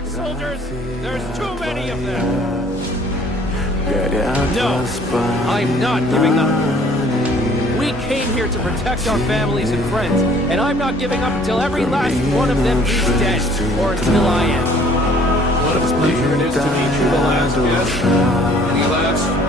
black soldiers? There's too many of them! No, I'm not giving up. We came here to protect our families and friends, and I'm not giving up until every last one of them is dead, or until I am. What a pleasure it is to meet you, the last guest. Any last words?